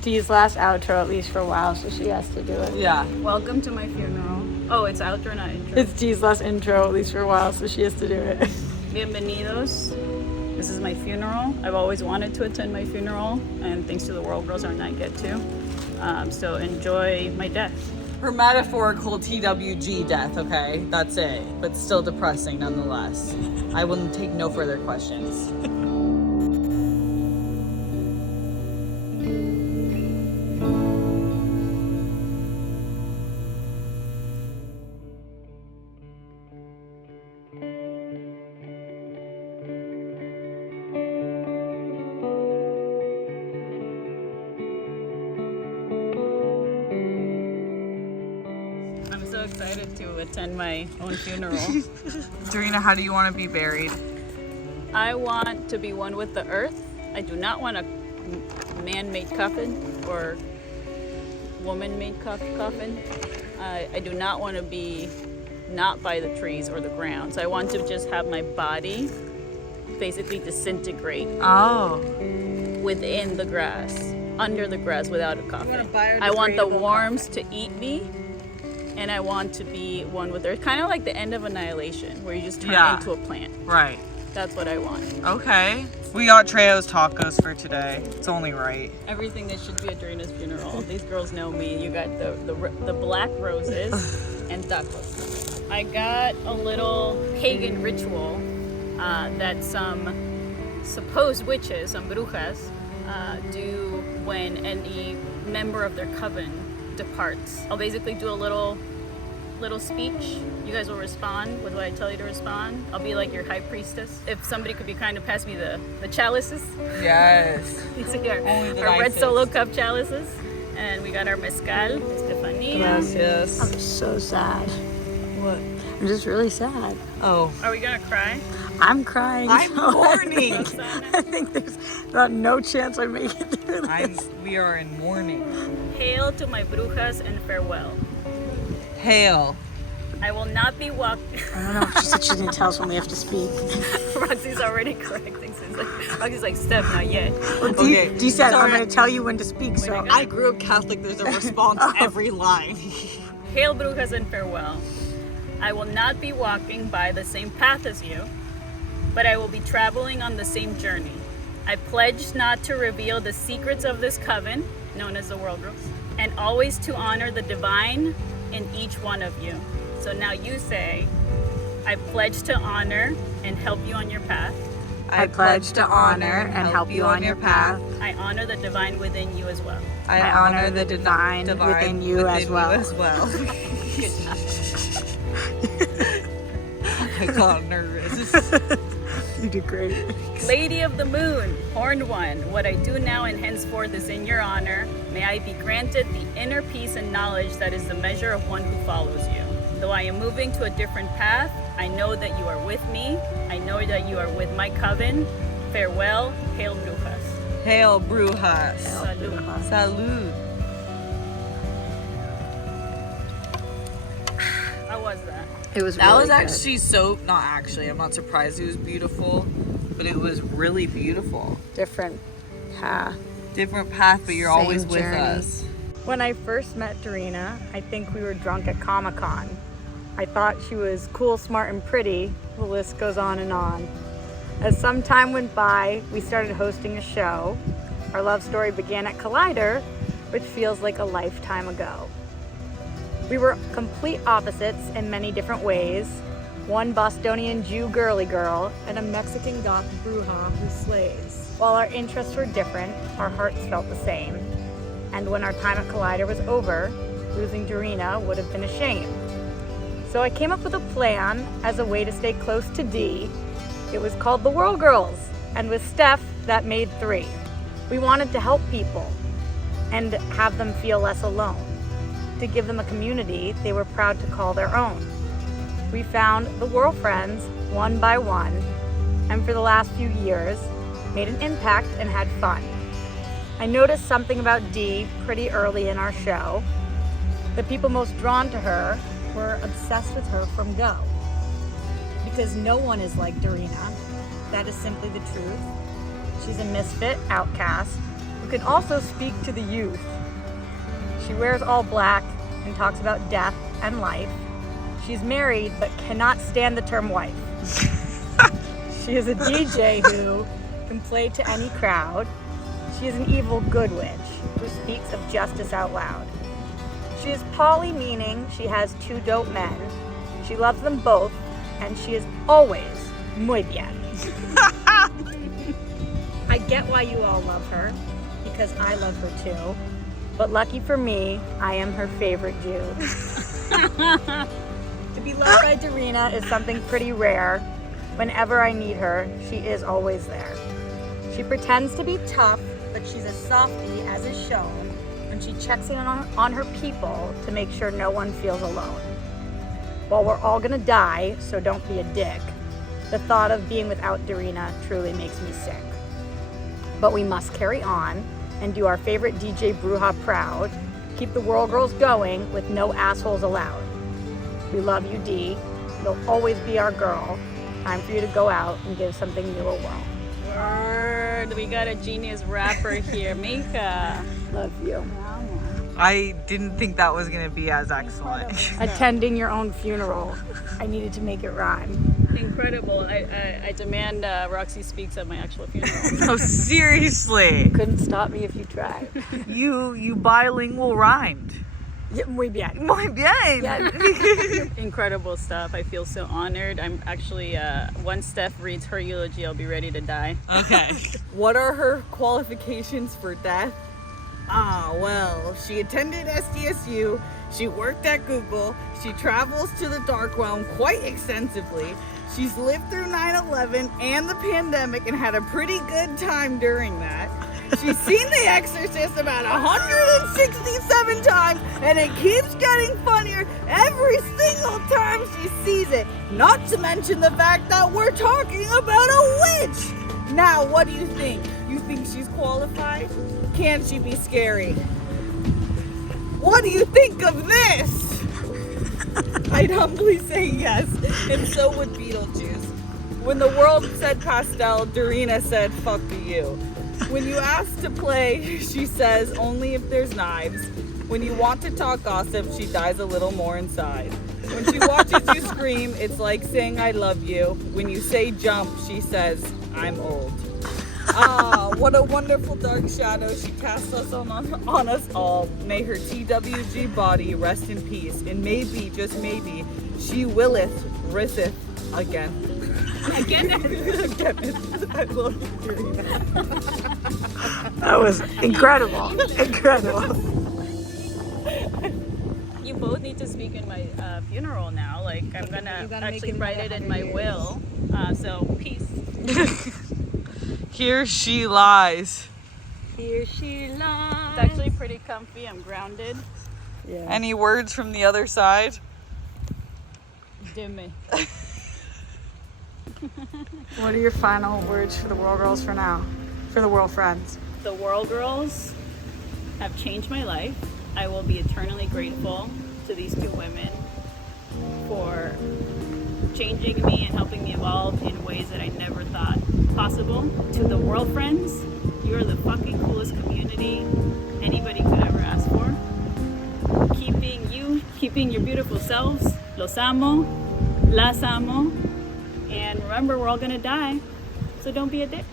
Dee's last outro, at least for a while, so she has to do it. Yeah. Welcome to my funeral. Oh, it's outro, not intro. It's Dee's last intro, at least for a while, so she has to do it. Bienvenidos. This is my funeral. I've always wanted to attend my funeral, and thanks to the Whirl Girls, I might get to. So enjoy my death. Her metaphorical TWG death, okay? That's it. But still depressing nonetheless. I will take no further questions. Excited to attend my own funeral. Dorina, how do you want to be buried? I want to be one with the earth. I do not want a man-made coffin or woman-made coffin. I do not want to be not by the trees or the ground. So I want to just have my body basically disintegrate within the grass, under the grass without a coffin. I want the worms to eat me. And I want to be one with earth, kind of like the end of Annihilation, where you just turn into a plant. Right. That's what I want. Okay. We got Trejo's tacos for today. It's only right. Everything that should be at Dorina's funeral. These girls know me. You got the black roses and tacos. I got a little pagan ritual that some supposed witches, some brujas, do when any member of their coven departs. I'll basically do a little speech. You guys will respond with what I tell you to respond. I'll be like your high priestess. If somebody could be kind to pass me the chalices. Yes. These are our red solo cup chalices. And we got our mezcal, Estefania. Gracias. I'm so sad. What? I'm just really sad. Oh. Are we gonna cry? I'm crying. I'm mourning. I think there's about no chance I make it through this. We are in mourning. Hail to my brujas and farewell. Hail. I will not be walking. I don't know. She said she didn't tell us when we have to speak. Roxy's already correcting. So Roxy's like, Steph, not yet. Well, Dee said, I'm going to tell you when to speak. So I grew up Catholic. There's a response to every line. Hail, brujas, and farewell. I will not be walking by the same path as you, but I will be traveling on the same journey. I pledge not to reveal the secrets of this coven, known as the Whirl Girls, and always to honor the divine in each one of you. So now you say, I pledge to honor and help you on your path. I pledge to honor and help you on your path. I honor the divine within you as well. I honor the divine within you as well. Good job. I got nervous. You did great. Lady of the Moon, Horned One, what I do now and henceforth is in your honor. May I be granted the inner peace and knowledge that is the measure of one who follows you. Though I am moving to a different path, I know that you are with me. I know that you are with my coven. Farewell, hail brujas. Hail, brujas. Salud. Salud. How was that? It was That really was good. actually not actually, I'm not surprised it was beautiful, but it was really beautiful. different path. Different path, but you're Same always with journey. us. When I first met Dorina, I think we were drunk at Comic-Con. I thought she was cool, smart, and pretty. The list goes on and on. As some time went by, we started hosting a show. Our love story began at Collider, which feels like a lifetime ago. We were complete opposites in many different ways. One Bostonian Jew girly girl and a Mexican goth bruja who slays. While our interests were different, our hearts felt the same. And when our time at Collider was over, losing Dorina would have been a shame. So I came up with a plan as a way to stay close to Dee. It was called the Whirl Girls, and with Steph, that made 3. We wanted to help people and have them feel less alone. To give them a community they were proud to call their own. We found the Whirl Friends one by one, and for the last few years, made an impact and had fun. I noticed something about Dee pretty early in our show. The people most drawn to her were obsessed with her from go. Because no one is like Dorina. That is simply the truth. She's a misfit outcast who can also speak to the youth. She wears all black and talks about death and life. She's married but cannot stand the term wife. She is a DJ who can play to any crowd. She is an evil good witch who speaks of justice out loud. She is poly, meaning she has 2 dope men. She loves them both, and she is always muy bien. I get why you all love her, because I love her too. But lucky for me, I am her favorite Jew. To be loved by Dorina is something pretty rare. Whenever I need her, she is always there. She pretends to be tough, but she's a softie, as is shown, when she checks in on her people to make sure no one feels alone. Well, we're all gonna die, so don't be a dick. The thought of being without Dorina truly makes me sick. But we must carry on and do our favorite DJ Bruja proud. Keep the Whirl Girls going with no assholes allowed. We love you, D. You'll always be our girl. Time for you to go out and give something new a whirl. Word, we got a genius rapper here, Mika. Love you. I didn't think that was gonna be as excellent. Attending your own funeral. I needed to make it rhyme. Incredible. I demand Roxy speaks at my actual funeral. No, seriously. Couldn't stop me if you tried. You bilingual rhymed. Yeah, muy bien. Muy bien. Yeah. Incredible stuff. I feel so honored. I'm actually, once Steph reads her eulogy, I'll be ready to die. Okay. What are her qualifications for death? Well, she attended SDSU, she worked at Google, she travels to the dark realm quite extensively, she's lived through 9/11 and the pandemic and had a pretty good time during that. She's seen The Exorcist about 167 times, and it keeps getting funnier every single time she sees it. Not to mention the fact that we're talking about a witch. Now, what do you think? You think she's qualified? Can she be scary? What do you think of this? I'd humbly say yes, and so would Beetlejuice. When the world said pastel, Dorina said, fuck you. When you ask to play, she says, only if there's knives. When you want to talk gossip, she dies a little more inside. When she watches you scream, it's like saying I love you. When you say jump, she says, I'm old. What a wonderful dark shadow she casts us on us all. May her TWG body rest in peace. And maybe, just maybe, she willeth, riseth again. Again. I love you, Dorina. That was incredible. Incredible. You both need to speak in my funeral now. Like, I'm gonna actually write it in my will. So, peace. Here she lies. Here she lies. It's actually pretty comfy. I'm grounded. Yeah. Any words from the other side? Dime. What are your final words for the Whirl Girls for now? For the Whirl Friends? The Whirl Girls have changed my life. I will be eternally grateful to these 2 women for changing me and helping me evolve in ways that I never thought possible. To the Whirl Friends, you're the fucking coolest community anybody could ever ask for. Keeping your beautiful selves. Los amo, las amo, and remember, we're all gonna die, so don't be a dick.